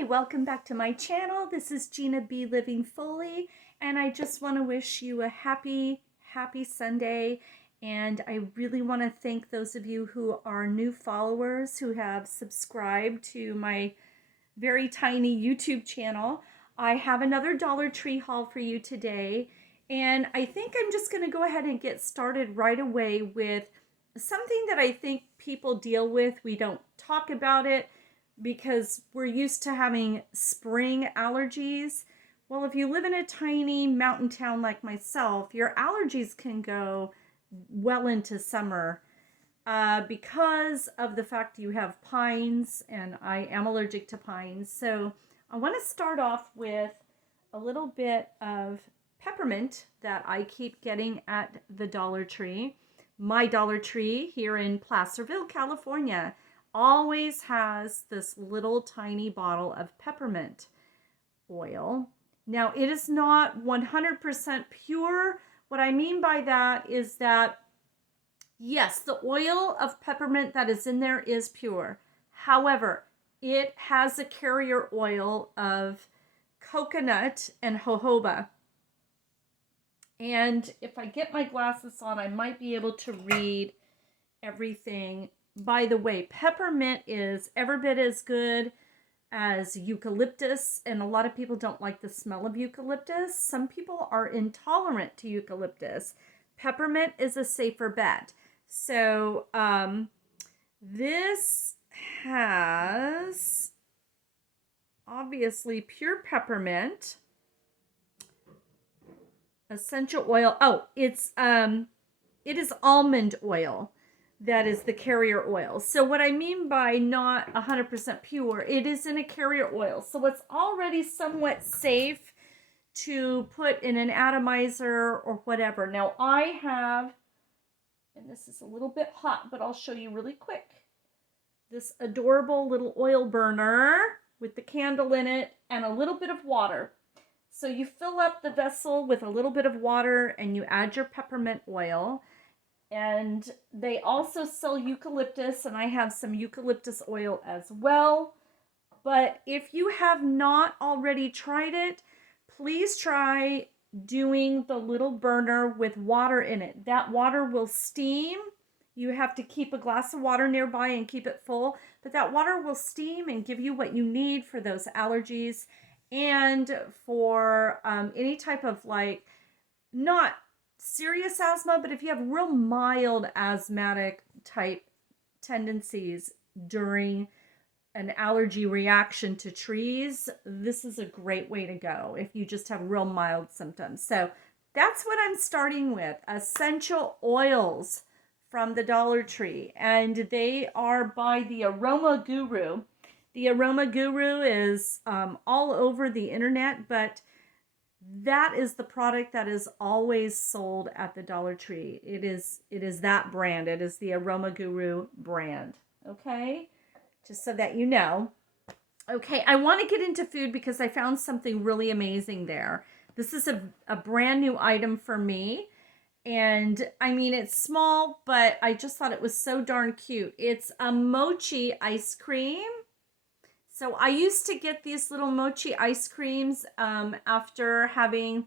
Hi, welcome back to my channel. This is Gina B. Living Fully, and I just want to wish you a happy Sunday. And I really want to thank those of you who are new followers who have subscribed to my very tiny YouTube channel. I have another Dollar Tree haul for you today, and I think I'm just going to go ahead and get started right away with something that I think people deal with. We don't talk about it because we're used to having spring allergies. Well, if you live in a tiny mountain town like myself, your allergies can go well into summer because of the fact you have pines, and I am allergic to pines. So I want to start off with a little bit of peppermint that I keep getting at the Dollar Tree. My Dollar Tree here in Placerville, California, always has this little tiny bottle of peppermint oil. Now, it is not 100% pure. What I mean by that is that, yes, the oil of peppermint that is in there is pure. However, it has a carrier oil of coconut and jojoba. And if I get my glasses on, I might be able to read everything. By the way, peppermint is every bit as good as eucalyptus, and a lot of people don't like the smell of eucalyptus. Some people are intolerant to eucalyptus. Peppermint is a safer bet. So this has obviously pure peppermint, essential oil. Oh, it is almond oil that is the carrier oil. So what I mean by not 100% pure, it is in a carrier oil. So it's already somewhat safe to put in an atomizer or whatever. Now I have, and this is a little bit hot, but I'll show you really quick, this adorable little oil burner with the candle in it and a little bit of water. So you fill up the vessel with a little bit of water and you add your peppermint oil. And they also sell eucalyptus, and I have some eucalyptus oil as well. But if you have not already tried it, please try doing the little burner with water in it. That water will steam. You have to keep a glass of water nearby and keep it full, but that water will steam and give you what you need for those allergies and for any type of, like, not serious asthma, but if you have real mild asthmatic type tendencies during an allergy reaction to trees, this is a great way to go if you just have real mild symptoms. So that's what I'm starting with, essential oils from the Dollar Tree, and they are by the Aroma Guru. The Aroma Guru is all over the internet, but that is the product that is always sold at the Dollar Tree. It is that brand. It is the Aroma Guru brand. Okay? Just so that you know. Okay, I want to get into food because I found something really amazing there. This is a brand new item for me. And I mean, it's small, but I just thought it was so darn cute. It's a mochi ice cream. So I used to get these little mochi ice creams after having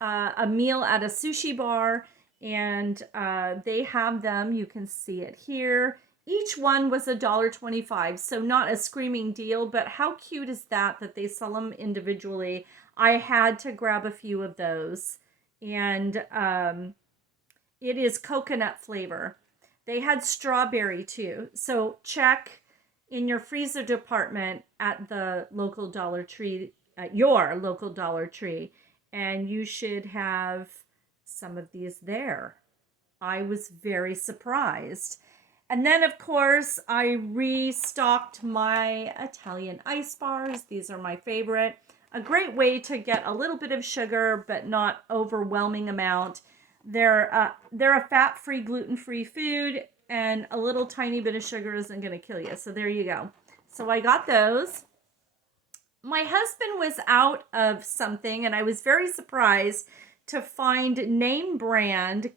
a meal at a sushi bar, and they have them. You can see it here. Each one was $1.25, so not a screaming deal, but how cute is that they sell them individually? I had to grab a few of those, and it is coconut flavor. They had strawberry too, so check in your freezer department at the local Dollar Tree, at your local Dollar Tree, and you should have some of these there. I was very surprised. And then, of course, I restocked my Italian ice bars. These are my favorite. A great way to get a little bit of sugar, but not overwhelming amount. They're a fat-free, gluten-free food, and a little tiny bit of sugar isn't going to kill you. So there you go. So I got those. My husband was out of something, and I was very surprised to find name brand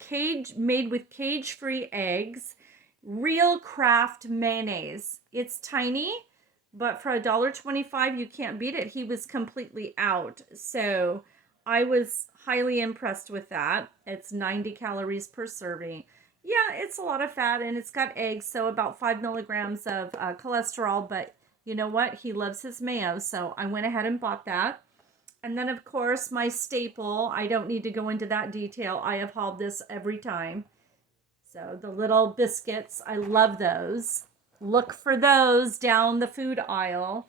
made with cage-free eggs, real craft mayonnaise. It's tiny, but for $1.25, you can't beat it. He was completely out. So I was highly impressed with that. It's 90 calories per serving. Yeah, it's a lot of fat and it's got eggs, so about 5 milligrams of cholesterol. But you know what? He loves his mayo, so I went ahead and bought that. And then, of course, my staple. I don't need to go into that detail. I have hauled this every time. So the little biscuits, I love those. Look for those down the food aisle.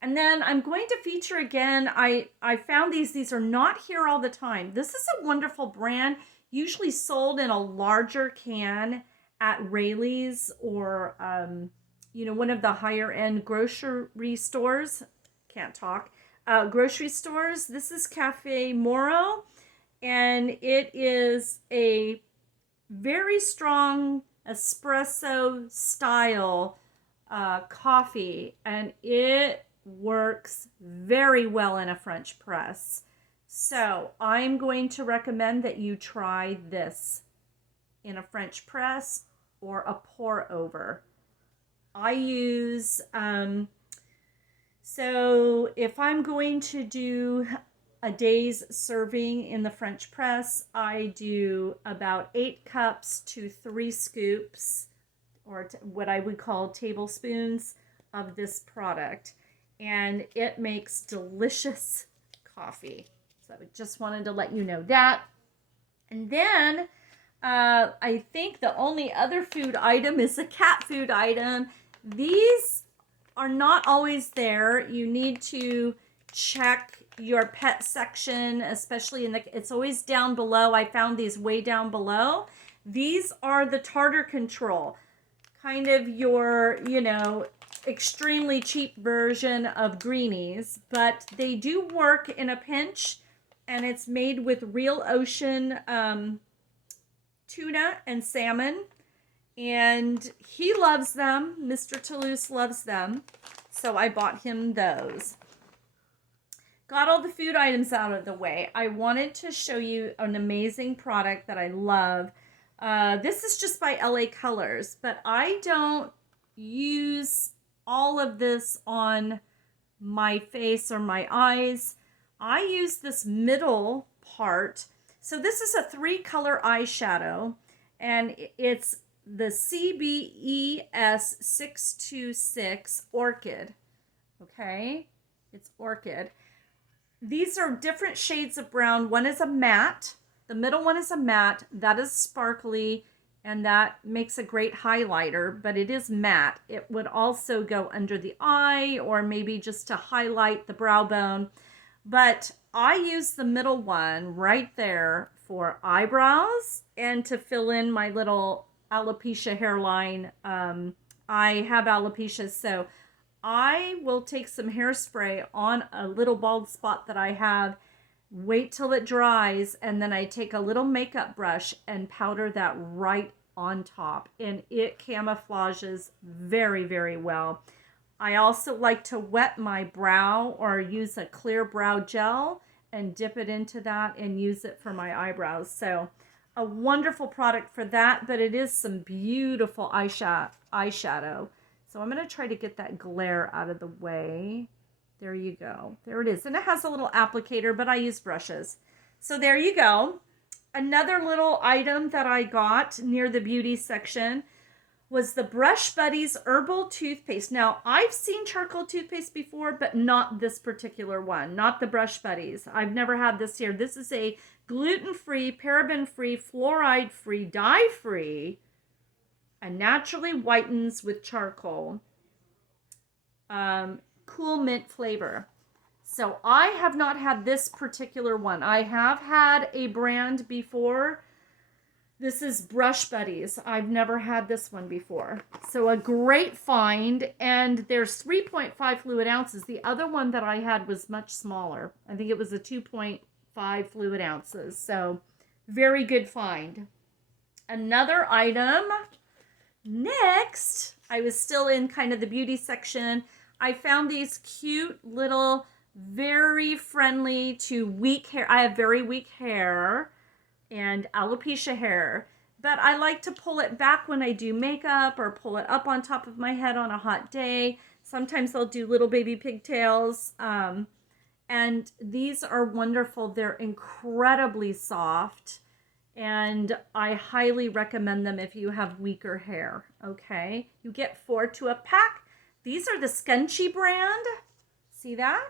And then I'm going to feature again, I found these. These are not here all the time. This is a wonderful brand, usually sold in a larger can at Rayleigh's or, one of the higher end grocery stores. Can't talk. Grocery stores. This is Cafe Moro, and it is a very strong espresso style coffee, and it works very well in a French press. So I'm going to recommend that you try this in a French press or a pour over. I use, so if I'm going to do a day's serving in the French press, I do about 8 cups to 3 scoops, or what I would call tablespoons of this product. And it makes delicious coffee. So I just wanted to let you know that. And then I think the only other food item is a cat food item. These are not always there. You need to check your pet section, especially it's always down below. I found these way down below. These are the tartar control, kind of your, extremely cheap version of greenies, but they do work in a pinch, and it's made with real ocean tuna and salmon, and he loves them. Mr. Toulouse loves them, so I bought him those. Got all the food items out of the way. I wanted to show you an amazing product that I love. This is just by LA Colors, but I don't use all of this on my face or my eyes. I use this middle part. So this is a 3-color eyeshadow, and it's the CBES 626 Orchid. Okay, it's Orchid. These are different shades of brown. One is a matte. The middle one is a matte. That is sparkly, and that makes a great highlighter, but it is matte. It would also go under the eye or maybe just to highlight the brow bone. But I use the middle one right there for eyebrows and to fill in my little alopecia hairline. I have alopecia, so I will take some hairspray on a little bald spot that I have, wait till it dries, and then I take a little makeup brush and powder that right on top, and it camouflages very, very well. I also like to wet my brow or use a clear brow gel and dip it into that and use it for my eyebrows. So a wonderful product for that, but it is some beautiful eyeshadow. So I'm going to try to get that glare out of the way. There you go. There it is. And it has a little applicator, but I use brushes. So there you go. Another little item that I got near the beauty section was the Brush Buddies Herbal Toothpaste. Now, I've seen charcoal toothpaste before, but not this particular one. Not the Brush Buddies. I've never had this here. This is a gluten-free, paraben-free, fluoride-free, dye-free, and naturally whitens with charcoal. Cool mint flavor. So I have not had this particular one. I have had a brand before. This is Brush Buddies. I've never had this one before. So a great find, and there's 3.5 fluid ounces. The other one that I had was much smaller. I think it was a 2.5 fluid ounces. So very good find. Another item. Next, I was still in kind of the beauty section. I found these cute little, very friendly to weak hair. I have very weak hair and alopecia hair, but I like to pull it back when I do makeup or pull it up on top of my head on a hot day. Sometimes they'll do little baby pigtails. And these are wonderful. They're incredibly soft. And I highly recommend them if you have weaker hair, okay? You get 4 to a pack. These are the Scunchie brand. See that?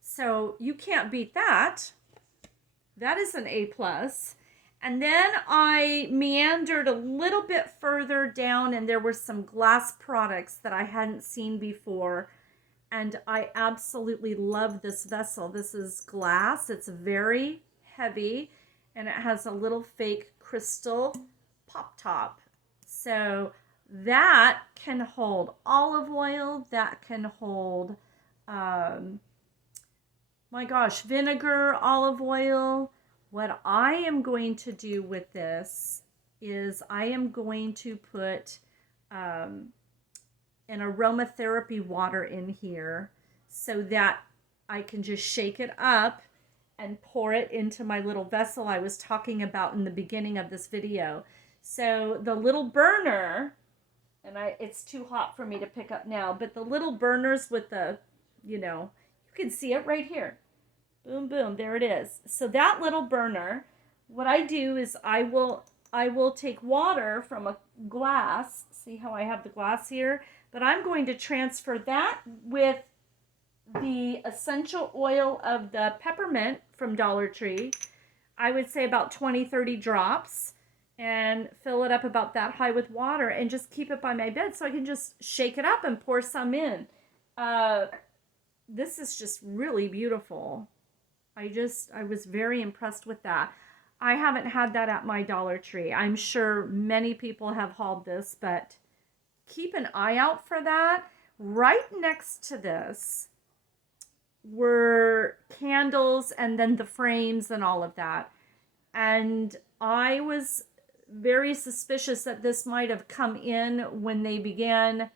So you can't beat that. That is an A+. And then I meandered a little bit further down, and there were some glass products that I hadn't seen before. And I absolutely love this vessel. This is glass. It's very heavy, and it has a little fake crystal pop top. So that can hold olive oil. That can hold, my gosh, vinegar, olive oil. What I am going to do with this is I am going to put an aromatherapy water in here so that I can just shake it up and pour it into my little vessel I was talking about in the beginning of this video. So the little burner, and it's too hot for me to pick up now, but the little burners with the, you can see it right here. Boom, boom, there it is. So that little burner, what I do is I will take water from a glass. See how I have the glass here? But I'm going to transfer that with the essential oil of the peppermint from Dollar Tree. I would say about 20, 30 drops, and fill it up about that high with water and just keep it by my bed so I can just shake it up and pour some in. This is just really beautiful. I was very impressed with that. I haven't had that at my Dollar Tree. I'm sure many people have hauled this, but keep an eye out for that. Right next to this were candles and then the frames and all of that. And I was very suspicious that this might have come in when they began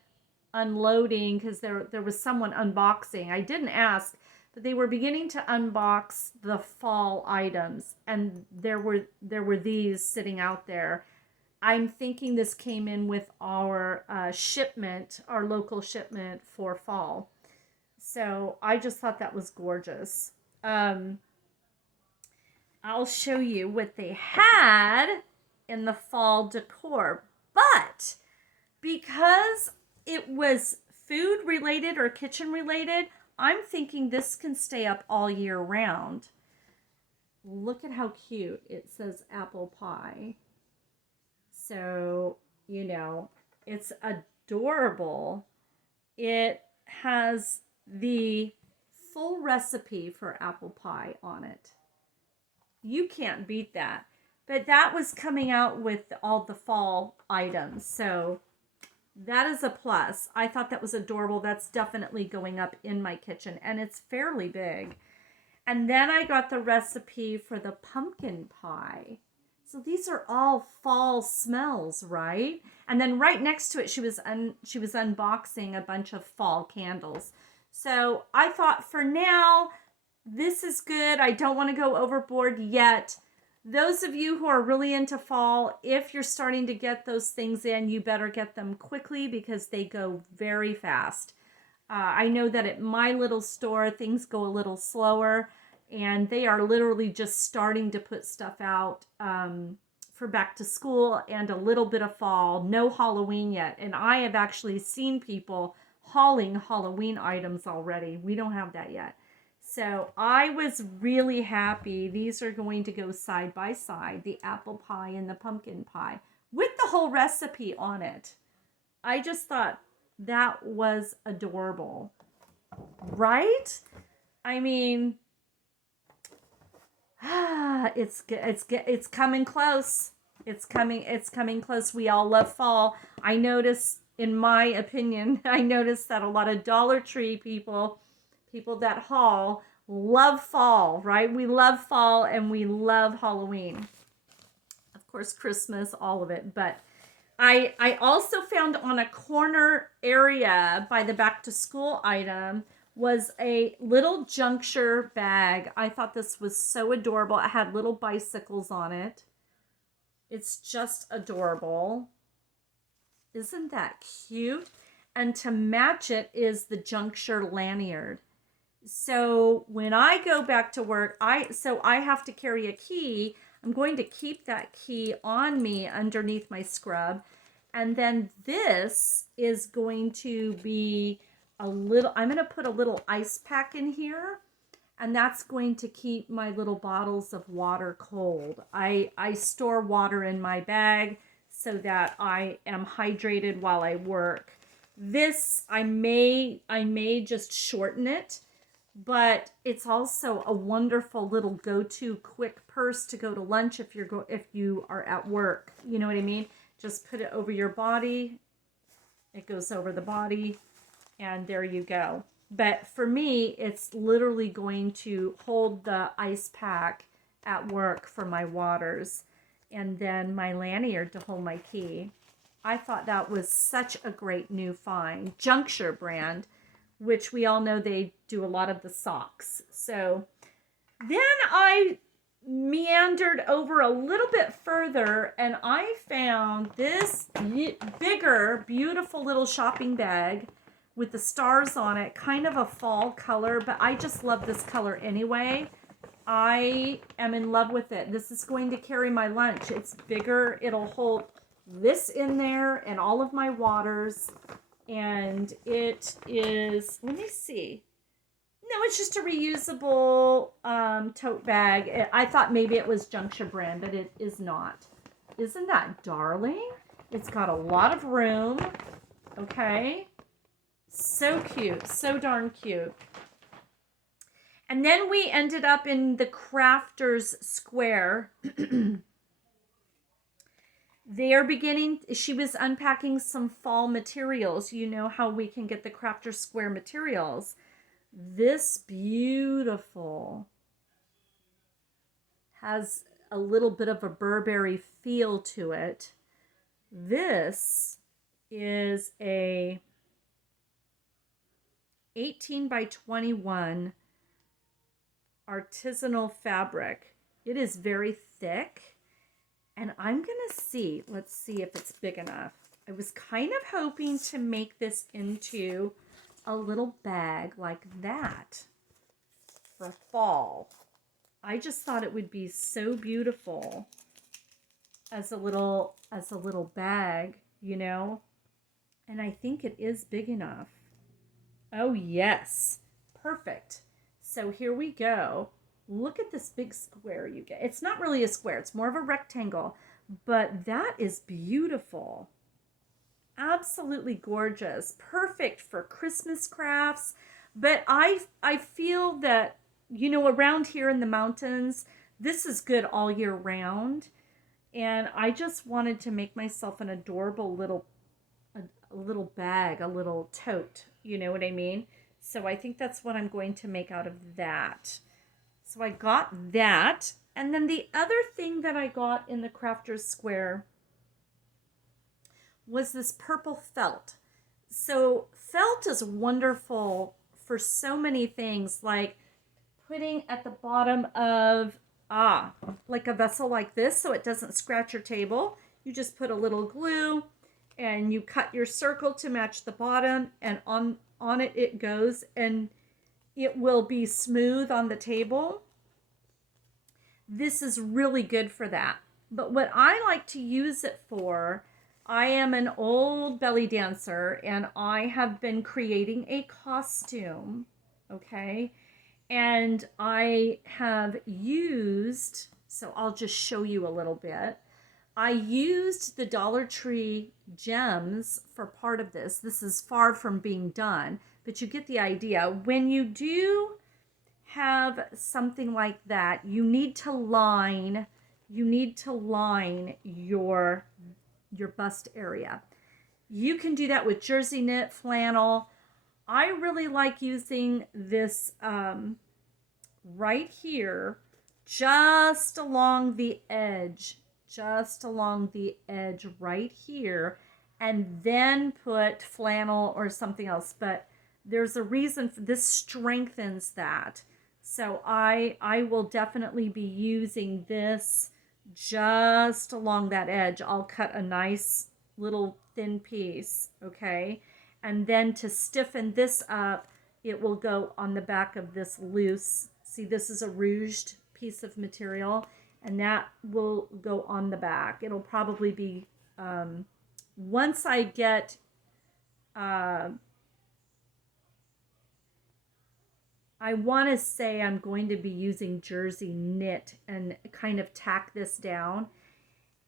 unloading, because there was someone unboxing. I didn't ask, but they were beginning to unbox the fall items, and there were these sitting out there. I'm thinking this came in with our shipment, our local shipment for fall. So I just thought that was gorgeous. I'll show you what they had in the fall decor, but because it was food related or kitchen related, I'm thinking this can stay up all year round. Look at how cute. It says apple pie. So, it's adorable. It has the full recipe for apple pie on it. You can't beat that. But that was coming out with all the fall items. So that is a plus. I thought that was adorable. That's definitely going up in my kitchen, and it's fairly big. And then I got the recipe for the pumpkin pie. So these are all fall smells, right? And then right next to it, she was unboxing a bunch of fall candles. So I thought, for now, this is good. I don't want to go overboard yet. Those of you who are really into fall, if you're starting to get those things in, you better get them quickly because they go very fast. I know that at my little store, things go a little slower, and they are literally just starting to put stuff out for back to school and a little bit of fall. No Halloween yet, and I have actually seen people hauling Halloween items already. We don't have that yet. So I was really happy. These are going to go side by side, the apple pie and the pumpkin pie, with the whole recipe on it. I just thought that was adorable, right? I mean, it's coming close. It's coming close. We all love fall. I notice, in my opinion, that a lot of Dollar Tree people that haul love fall, right? We love fall and we love Halloween. Of course, Christmas, all of it. But I also found on a corner area by the back to school item was a little juncture bag. I thought this was so adorable. It had little bicycles on it. It's just adorable. Isn't that cute? and to match it is the juncture lanyard. So when I go back to work, I have to carry a key. I'm going to keep that key on me underneath my scrub. And then this is going to be I'm going to put a little ice pack in here, and that's going to keep my little bottles of water cold. I store water in my bag so that I am hydrated while I work. This, I may just shorten it, but it's also a wonderful little go-to quick purse to go to lunch if you are at work. You know what I mean? Just put it over your body. It goes over the body, and there you go. But for me, it's literally going to hold the ice pack at work for my waters, and then my lanyard to hold my key. I thought that was such a great new find. Juncture brand, which we all know they do a lot of the socks. So then I meandered over a little bit further, and I found this bigger, beautiful little shopping bag with the stars on it, kind of a fall color, but I just love this color anyway. I am in love with it. This is going to carry my lunch. It's bigger. It'll hold this in there and all of my waters. And it is, let me see. No, it's just a reusable tote bag. I thought maybe it was Juncture brand, but it is not. Isn't that darling? It's got a lot of room. Okay. So cute. So darn cute. And then we ended up in the Crafters Square. She was unpacking some fall materials. You know how we can get the Crafters Square materials. This beautiful has a little bit of a Burberry feel to it. This is a 18 by 21 artisanal fabric. It is very thick, and I'm gonna see, let's see if it's big enough. I was kind of hoping to make this into a little bag like that for fall. I just thought it would be so beautiful as a little bag, you know, and I think it is big enough. Oh yes, perfect. So here we go. Look at this big square you get. It's not really a square, it's more of a rectangle, but that is beautiful. Absolutely gorgeous. Perfect for Christmas crafts. But I feel that, you know, around here in the mountains, this is good all year round. And I just wanted to make myself an adorable little bag, a little tote. You know what I mean? So I think that's what I'm going to make out of that. So I got that. And then the other thing that I got in the Crafters Square was this purple felt. So felt is wonderful for so many things, like putting at the bottom of, like a vessel like this so it doesn't scratch your table. You just put a little glue and you cut your circle to match the bottom, and on it goes, and it will be smooth on the table. This is really good for that. But what I like to use it for, I am an old belly dancer, and I have been creating a costume, okay? And I have used, so I'll just show you a little bit. I used the Dollar Tree gems for part of this. This is far from being done, but you get the idea. When you do have something like that, you need to line your bust area. You can do that with jersey knit, flannel. I really like using this right here, just along the edge right here, and then put flannel or something else. But there's a reason for this. Strengthens that. So I will definitely be using this just along that edge. I'll cut a nice little thin piece, okay? And then to stiffen this up, it will go on the back of this loose. See, this is a rouged piece of material, and that will go on the back. It'll probably be, once I get, I want to say I'm going to be using jersey knit and kind of tack this down.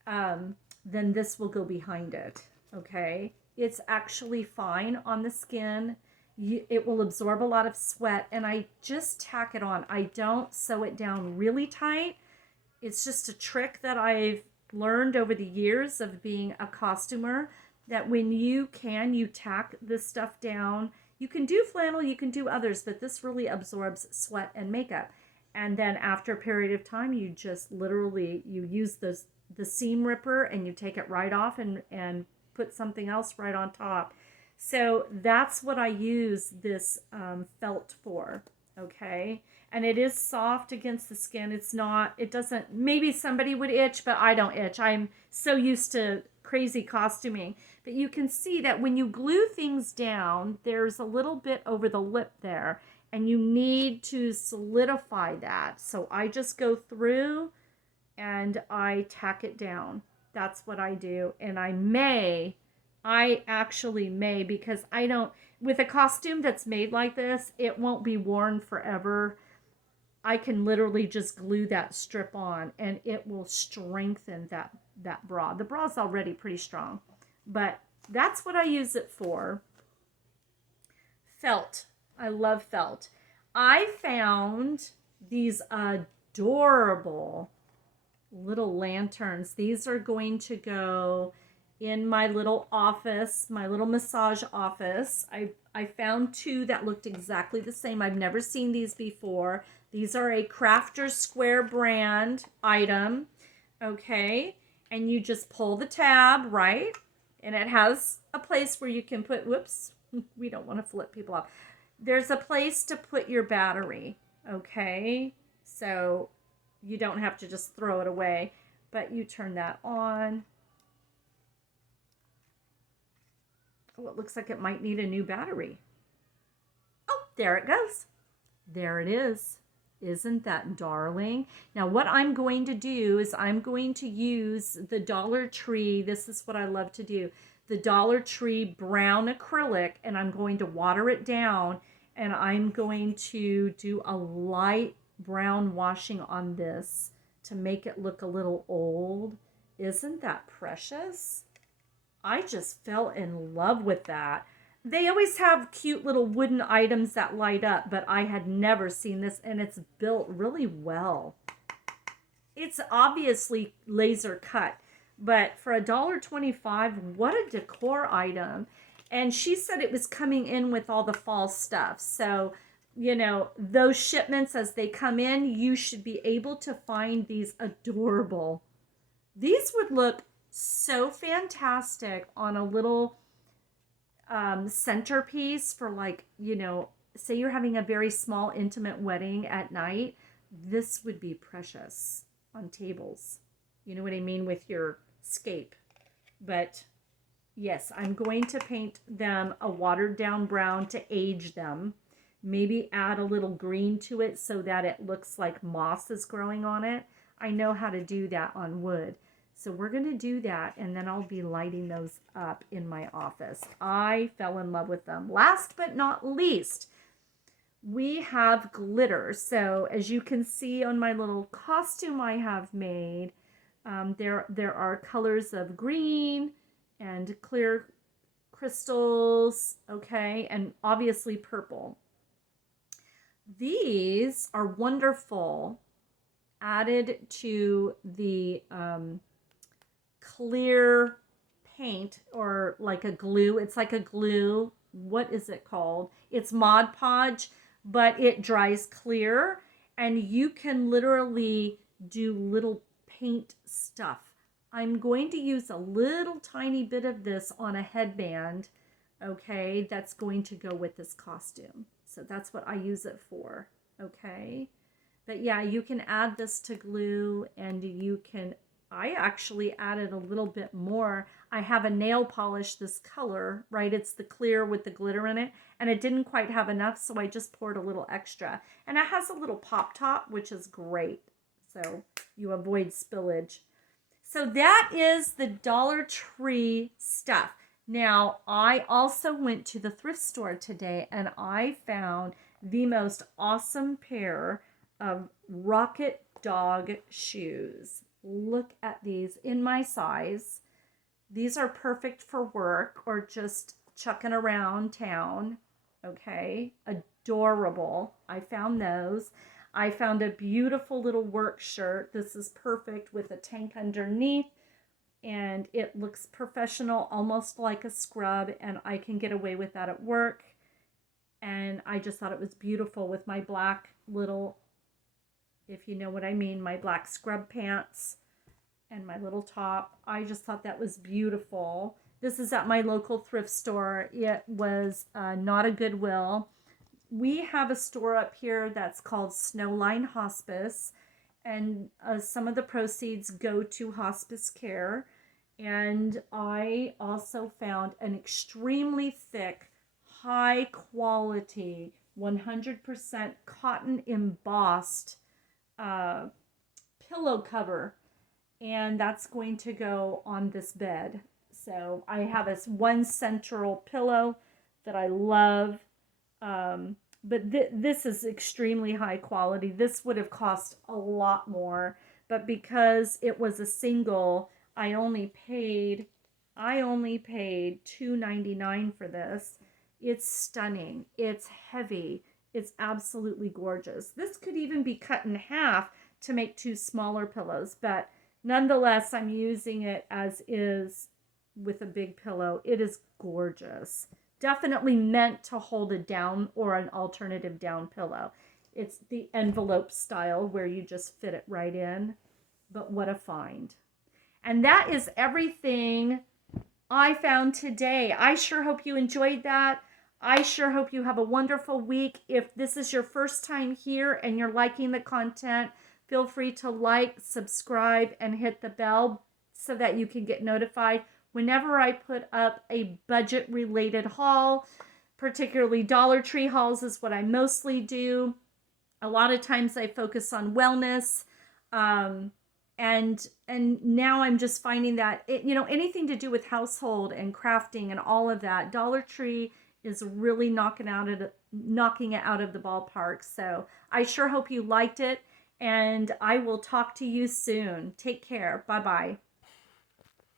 Then this will go behind it. Okay. It's actually fine on the skin. It will absorb a lot of sweat, and I just tack it on. I don't sew it down really tight. It's just a trick that I've learned over the years of being a costumer, that when you tack this stuff down. You can do flannel, you can do others, but this really absorbs sweat and makeup. And then after a period of time, you just literally, you use the seam ripper and you take it right off and put something else right on top. So that's what I use this felt for, okay? And it is soft against the skin. It's not, it doesn't, maybe somebody would itch, but I don't itch. I'm so used to crazy costuming. But you can see that when you glue things down, there's a little bit over the lip there, and you need to solidify that. So I just go through and I tack it down. That's what I do. And I actually may, because I don't, with a costume that's made like this, it won't be worn forever. I can literally just glue that strip on and it will strengthen that bra. The bra's already pretty strong, but that's what I use it for. Felt. I love felt. I found these adorable little lanterns. These are going to go in my little office, my little massage office. I found two that looked exactly the same. I've never seen these before. These are a Crafter's Square brand item, okay? And you just pull the tab, right? And it has a place where you can put, whoops, we don't want to flip people off. There's a place to put your battery, okay? So you don't have to just throw it away, but you turn that on. Oh, it looks like it might need a new battery. Oh, there it goes. There it is. Isn't that darling? Now what I'm going to do is I'm going to use the Dollar Tree. This is what I love to do. The Dollar Tree brown acrylic, and I'm going to water it down, and I'm going to do a light brown washing on this to make it look a little old. Isn't that precious? I just fell in love with that. They always have cute little wooden items that light up, but I had never seen this, and it's built really well. It's obviously laser cut, but for $1.25, what a decor item. And she said it was coming in with all the fall stuff. So, you know, those shipments as they come in, you should be able to find these adorable. These would look so fantastic on a little centerpiece for, like, you know, say you're having a very small intimate wedding at night. This would be precious on tables. You know what I mean, with your scape. But yes, I'm going to paint them a watered down brown to age them. Maybe add a little green to it so that it looks like moss is growing on it. I know how to do that on wood. So we're going to do that, and then I'll be lighting those up in my office. I fell in love with them. Last but not least, we have glitter. So as you can see on my little costume I have made, there are colors of green and clear crystals, okay, and obviously purple. These are wonderful added to the clear paint, or like a glue. It's like a glue. What is it called? It's Mod Podge, but it dries clear, and you can literally do little paint stuff. I'm going to use a little tiny bit of this on a headband, okay, that's going to go with this costume. So that's what I use it for, okay? But yeah, you can add this to glue, and you can I actually added a little bit more. I have a nail polish this color, right? It's the clear with the glitter in it, and it didn't quite have enough, so I just poured a little extra. And it has a little pop top, which is great. So you avoid spillage. So that is the Dollar Tree stuff. Now, I also went to the thrift store today and I found the most awesome pair of Rocket Dog shoes. Look at these in my size. These are perfect for work or just chucking around town. Okay, adorable. I found those. I found a beautiful little work shirt. This is perfect with a tank underneath and it looks professional, almost like a scrub, and I can get away with that at work. And I just thought it was beautiful with my black little, if you know what I mean, my black scrub pants and my little top. I just thought that was beautiful. This is at my local thrift store. It was not a Goodwill. We have a store up here that's called Snowline Hospice, and some of the proceeds go to hospice care. And I also found an extremely thick, high quality, 100% cotton embossed pillow cover, and that's going to go on this bed. So I have this one central pillow that I love. But this is extremely high quality. This would have cost a lot more, but because it was a single, I only paid $2.99 for this. It's stunning. It's heavy. It's absolutely gorgeous. This could even be cut in half to make two smaller pillows, but nonetheless, I'm using it as is with a big pillow. It is gorgeous. Definitely meant to hold a down or an alternative down pillow. It's the envelope style where you just fit it right in. But what a find. And that is everything I found today. I sure hope you enjoyed that. I sure hope you have a wonderful week. If this is your first time here and you're liking the content, feel free to like, subscribe, and hit the bell so that you can get notified whenever I put up a budget-related haul. Particularly Dollar Tree hauls is what I mostly do. A lot of times I focus on wellness. And now I'm just finding that anything to do with household and crafting and all of that, Dollar Tree is really knocking it out of the ballpark. So I sure hope you liked it, and I will talk to you soon. Take care. Bye-bye.